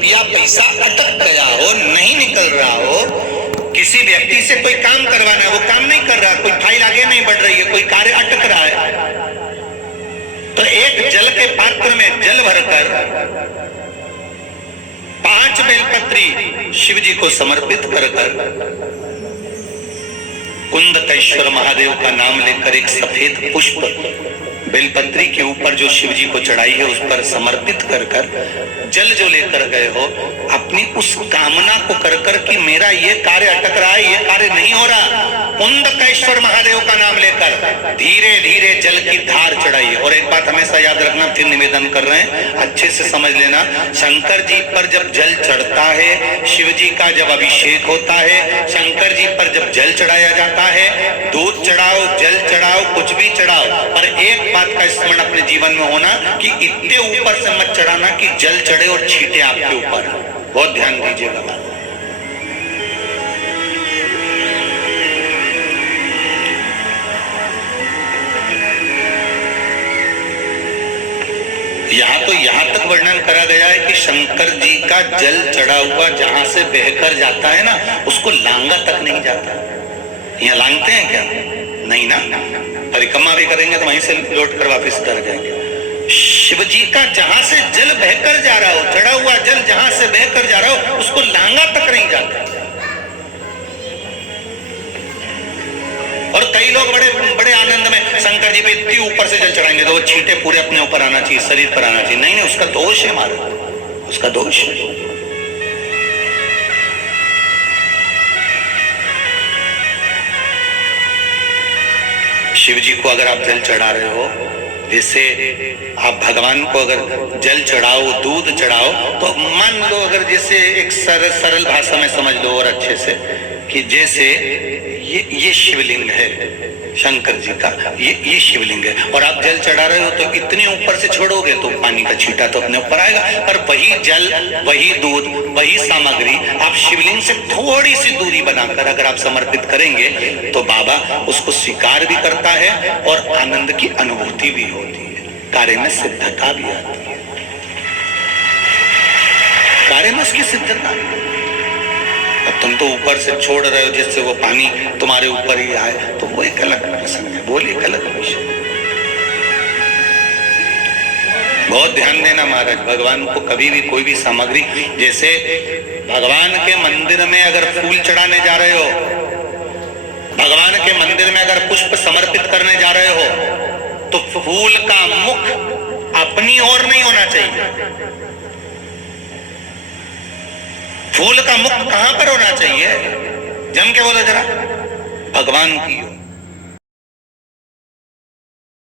रुपया पैसा अटक गया हो, नहीं निकल रहा हो, किसी व्यक्ति से कोई काम करवाना है, वो काम नहीं कर रहा, कोई फाइल आगे नहीं बढ़ रही है, कोई कार्य अटक रहा है, तो एक जल के पात्र में जल भरकर 5 बेलपत्री शिव जी को समर्पित कर कुंदकेश्वर महादेव का नाम लेकर एक सफेद पुष्प बेलपत्री के ऊपर जो शिव जी को चढ़ाई है उस पर समर्पित कर जल जो लेकर गए हो, अपनी उस कामना को कर कि मेरा ये कार्य अटक रहा है, ये कार्य नहीं हो रहा, कुंदकेश्वर महादेव का नाम लेकर धीरे धीरे जल की धार चढ़ाइए। और एक बात हमेशा याद रखना, फिर निवेदन कर रहे हैं, अच्छे से समझ लेना, शंकर जी पर जब जल चढ़ता है, शिव जी का जब अभिषेक होता है, शंकर जी पर जब जल चढ़ाया जाता है, दूध चढ़ाओ, जल चढ़ाओ, कुछ भी चढ़ाओ, पर एक बात का स्मरण अपने जीवन में होना कि इतने ऊपर से मत चढ़ाना कि जल चढ़े और छींटे आपके ऊपर। बहुत ध्यान दीजिएगा। यहां तक वर्णन करा गया है कि शंकर जी का जल चढ़ा हुआ जहां से बहकर जाता है ना, उसको लांगा तक नहीं जाता। यहाँ लांगते हैं क्या? नहीं ना, परिक्रमा भी करेंगे तो वहीं से लौट कर वापिस कर जाएंगे। शिव जी का जहां से जल बहकर जा रहा हो, चढ़ा हुआ जल जहां से बहकर जा रहा हो, उसको लांगा तक नहीं जाता। और कई लोग बड़े बड़े आनंद में शंकर जी पे इतनी ऊपर से जल चढ़ाएंगे तो वो छींटे पूरे अपने ऊपर आना चाहिए, शरीर पर आना चाहिए। नहीं नहीं, उसका दोष है, मारा उसका दोष है। शिव जी को अगर आप जल चढ़ा रहे हो, जैसे आप भगवान को अगर जल चढ़ाओ, दूध चढ़ाओ, तो मान लो अगर जैसे एक सरल भाषा में समझ लो और अच्छे से कि जैसे ये शिवलिंग है शंकर जी का, ये शिवलिंग है, और आप जल चढ़ा रहे हो तो इतने ऊपर से छोड़ोगे तो पानी का छींटा तो अपने ऊपर आएगा, पर वही जल, वही दूध, वही सामग्री आप शिवलिंग से थोड़ी सी दूरी बनाकर अगर आप समर्पित करेंगे तो बाबा उसको स्वीकार भी करता है और आनंद की अनुभूति भी होती है, कार्य में सिद्धता भी आती है, कार्य में उसकी सिद्धता। अब तुम तो ऊपर से छोड़ रहे हो जिससे वो पानी तुम्हारे ऊपर ही आए, तो वो एक अलग प्रसंग है, वो एक अलग विषय। बहुत ध्यान देना महाराज, भगवान को कभी भी कोई भी सामग्री, जैसे भगवान के मंदिर में अगर फूल चढ़ाने जा रहे हो, भगवान के मंदिर में अगर पुष्प समर्पित करने जा रहे हो, तो फूल का मुख अपनी ओर नहीं होना चाहिए। फूल का मुख कहां पर होना चाहिए? जम के बोलो जरा, भगवान की ओर।